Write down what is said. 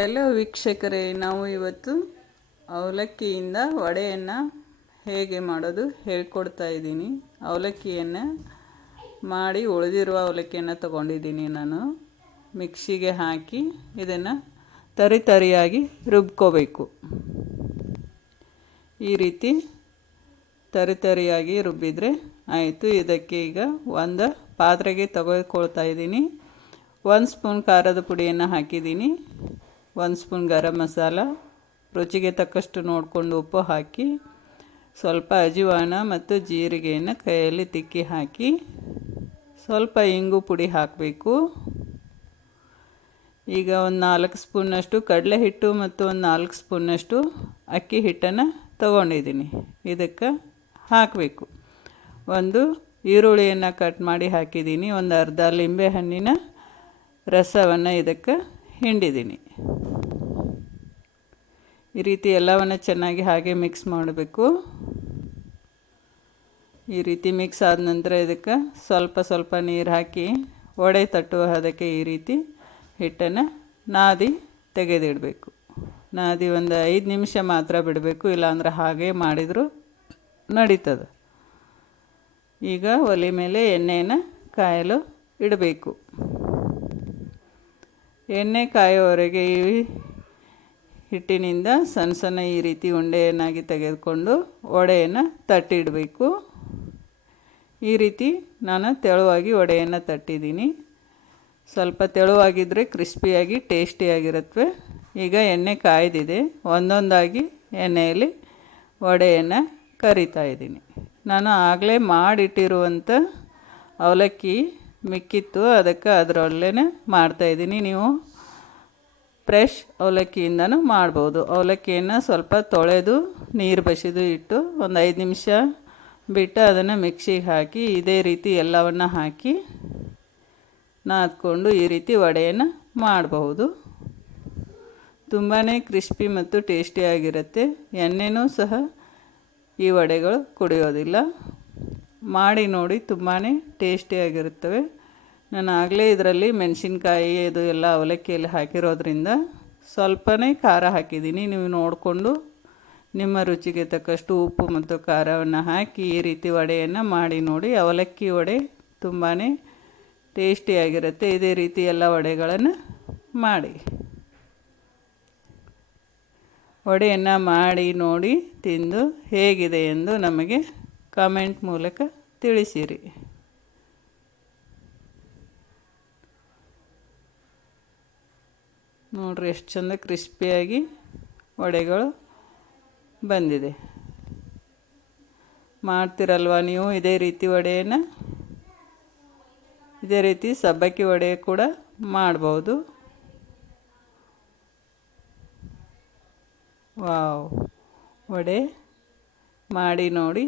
ಎಲ್ಲ ವೀಕ್ಷಕರೇ, ನಾವು ಇವತ್ತು ಅವಲಕ್ಕಿಯಿಂದ ವಡೆಯನ್ನು ಹೇಗೆ ಮಾಡೋದು ಹೇಳ್ಕೊಡ್ತಾ ಇದ್ದೀನಿ. ಅವಲಕ್ಕಿಯನ್ನು ಮಾಡಿ ಉಳಿದಿರುವ ಅವಲಕ್ಕಿಯನ್ನು ತಗೊಂಡಿದ್ದೀನಿ. ನಾನು ಮಿಕ್ಸಿಗೆ ಹಾಕಿ ಇದನ್ನು ತರಿಯಾಗಿ ರುಬ್ಕೋಬೇಕು. ಈ ರೀತಿ ತರಿಯಾಗಿ ರುಬ್ಬಿದರೆ ಆಯಿತು. ಇದಕ್ಕೆ ಈಗ ಒಂದು ಪಾತ್ರೆಗೆ ತೆಗೆದುಕೊಳ್ತಾ ಇದ್ದೀನಿ. 1 ಸ್ಪೂನ್ ಖಾರದ ಪುಡಿಯನ್ನು ಹಾಕಿದ್ದೀನಿ. 1 ಸ್ಪೂನ್ ಗರಂ ಮಸಾಲ, ರುಚಿಗೆ ತಕ್ಕಷ್ಟು ನೋಡಿಕೊಂಡು ಉಪ್ಪು ಹಾಕಿ, ಸ್ವಲ್ಪ ಅಜವಾನ ಮತ್ತು ಜೀರಿಗೆಯನ್ನು ಕೈಯಲ್ಲಿ ತಿಕ್ಕಿ ಹಾಕಿ, ಸ್ವಲ್ಪ ಇಂಗು ಪುಡಿ ಹಾಕಬೇಕು. ಈಗ ಒಂದು 4 ಸ್ಪೂನ್ನಷ್ಟು ಕಡಲೆ ಹಿಟ್ಟು ಮತ್ತು ಒಂದು 4 ಸ್ಪೂನ್ನಷ್ಟು ಅಕ್ಕಿ ಹಿಟ್ಟನ್ನು ತಗೊಂಡಿದ್ದೀನಿ. ಇದಕ್ಕೆ ಹಾಕಬೇಕು. ಒಂದು ಈರುಳ್ಳಿಯನ್ನು ಕಟ್ ಮಾಡಿ ಹಾಕಿದ್ದೀನಿ. ಒಂದು ಅರ್ಧ ಲಿಂಬೆ ಹಣ್ಣಿನ ರಸವನ್ನು ಇದಕ್ಕೆ ಹಿಂಡಿದ್ದೀನಿ. ಈ ರೀತಿ ಎಲ್ಲವನ್ನು ಚೆನ್ನಾಗಿ ಹಾಗೆ ಮಿಕ್ಸ್ ಮಾಡಬೇಕು. ಈ ರೀತಿ ಮಿಕ್ಸ್ ಆದ ನಂತರ ಇದಕ್ಕೆ ಸ್ವಲ್ಪ ನೀರು ಹಾಕಿ ವಡೆ ತಟ್ಟುವ ಅದಕ್ಕೆ ಈ ರೀತಿ ಹಿಟ್ಟನ್ನು ನಾದಿ ತೆಗೆದಿಡಬೇಕು. ನಾದಿ ಒಂದು 5 ನಿಮಿಷ ಮಾತ್ರ ಬಿಡಬೇಕು, ಇಲ್ಲಾಂದ್ರೆ ಹಾಗೆ ಮಾಡಿದರೂ ನಡೀತದೆ. ಈಗ ಒಲೆ ಮೇಲೆ ಎಣ್ಣೆಯನ್ನು ಕಾಯಲು ಇಡಬೇಕು. ಎಣ್ಣೆ ಕಾಯೋವರೆಗೆ ಈ ಹಿಟ್ಟಿನಿಂದ ಸಣ್ಣ ಈ ರೀತಿ ಉಂಡೆಯನ್ನಾಗಿ ತೆಗೆದುಕೊಂಡು ವಡೆಯನ್ನು ತಟ್ಟಿಡಬೇಕು. ಈ ರೀತಿ ನಾನು ತೆಳುವಾಗಿ ವಡೆಯನ್ನು ತಟ್ಟಿದ್ದೀನಿ. ಸ್ವಲ್ಪ ತೆಳುವಾಗಿದ್ದರೆ ಕ್ರಿಸ್ಪಿಯಾಗಿ ಟೇಸ್ಟಿಯಾಗಿರುತ್ತವೆ. ಈಗ ಎಣ್ಣೆ ಕಾಯ್ದಿದೆ. ಒಂದೊಂದಾಗಿ ಎಣ್ಣೆಯಲ್ಲಿ ವಡೆಯನ್ನು ಕರಿತಾ ಇದ್ದೀನಿ. ನಾನು ಆಗಲೇ ಮಾಡಿಟ್ಟಿರುವಂಥ ಅವಲಕ್ಕಿ ಮಿಕ್ಕಿತ್ತು, ಅದಕ್ಕೆ ಅದರಲ್ಲೇ ಮಾಡ್ತಾಯಿದ್ದೀನಿ. ನೀವು ಫ್ರೆಶ್ ಅವಲಕ್ಕಿಯಿಂದನೂ ಮಾಡ್ಬೋದು. ಅವಲಕ್ಕಿಯನ್ನು ಸ್ವಲ್ಪ ತೊಳೆದು ನೀರು ಬಸಿದು ಇಟ್ಟು ಒಂದು 5 ನಿಮಿಷ ಬಿಟ್ಟು ಅದನ್ನು ಮಿಕ್ಸಿಗೆ ಹಾಕಿ ಇದೇ ರೀತಿ ಎಲ್ಲವನ್ನು ಹಾಕಿ ನಾದ್ಕೊಂಡು ಈ ರೀತಿ ವಡೆಯನ್ನು ಮಾಡಬಹುದು. ತುಂಬಾ ಕ್ರಿಸ್ಪಿ ಮತ್ತು ಟೇಸ್ಟಿಯಾಗಿರುತ್ತೆ. ಎಣ್ಣೆನೂ ಸಹ ಈ ವಡೆಗಳು ಕುಡಿಯೋದಿಲ್ಲ. ಮಾಡಿ ನೋಡಿ, ತುಂಬಾ ಟೇಸ್ಟಿಯಾಗಿರುತ್ತವೆ. ನಾನು ಆಗಲೇ ಇದರಲ್ಲಿ ಮೆಣಸಿನ್ಕಾಯಿ ಇದು ಎಲ್ಲ ಅವಲಕ್ಕಿಯಲ್ಲಿ ಹಾಕಿರೋದ್ರಿಂದ ಸ್ವಲ್ಪನೇ ಖಾರ ಹಾಕಿದ್ದೀನಿ. ನೀವು ನೋಡಿಕೊಂಡು ನಿಮ್ಮ ರುಚಿಗೆ ತಕ್ಕಷ್ಟು ಉಪ್ಪು ಮತ್ತು ಖಾರವನ್ನು ಹಾಕಿ ಈ ರೀತಿ ವಡೆಯನ್ನು ಮಾಡಿ ನೋಡಿ. ಅವಲಕ್ಕಿ ವಡೆ ತುಂಬಾ ಟೇಸ್ಟಿಯಾಗಿರುತ್ತೆ. ಇದೇ ರೀತಿ ಎಲ್ಲ ವಡೆಗಳನ್ನು ಮಾಡಿ. ವಡೆಯನ್ನು ಮಾಡಿ ನೋಡಿ, ತಿಂದು ಹೇಗಿದೆ ಎಂದು ನಮಗೆ ಕಮೆಂಟ್ ಮೂಲಕ ತಿಳಿಸಿರಿ. ನೋಡ್ರಿ ಎಷ್ಟು ಚಂದ ಕ್ರಿಸ್ಪಿಯಾಗಿ ವಡೆಗಳು ಬಂದಿದೆ. ಮಾಡ್ತಿರಲ್ವ ನೀವು ಇದೇ ರೀತಿ ವಡೆಯನ್ನು? ಇದೇ ರೀತಿ ಸಬ್ಬಕ್ಕಿ ವಡೆ ಕೂಡ ಮಾಡ್ಬೋದು. ವಾವ್, ವಡೆ ಮಾಡಿ ನೋಡಿ.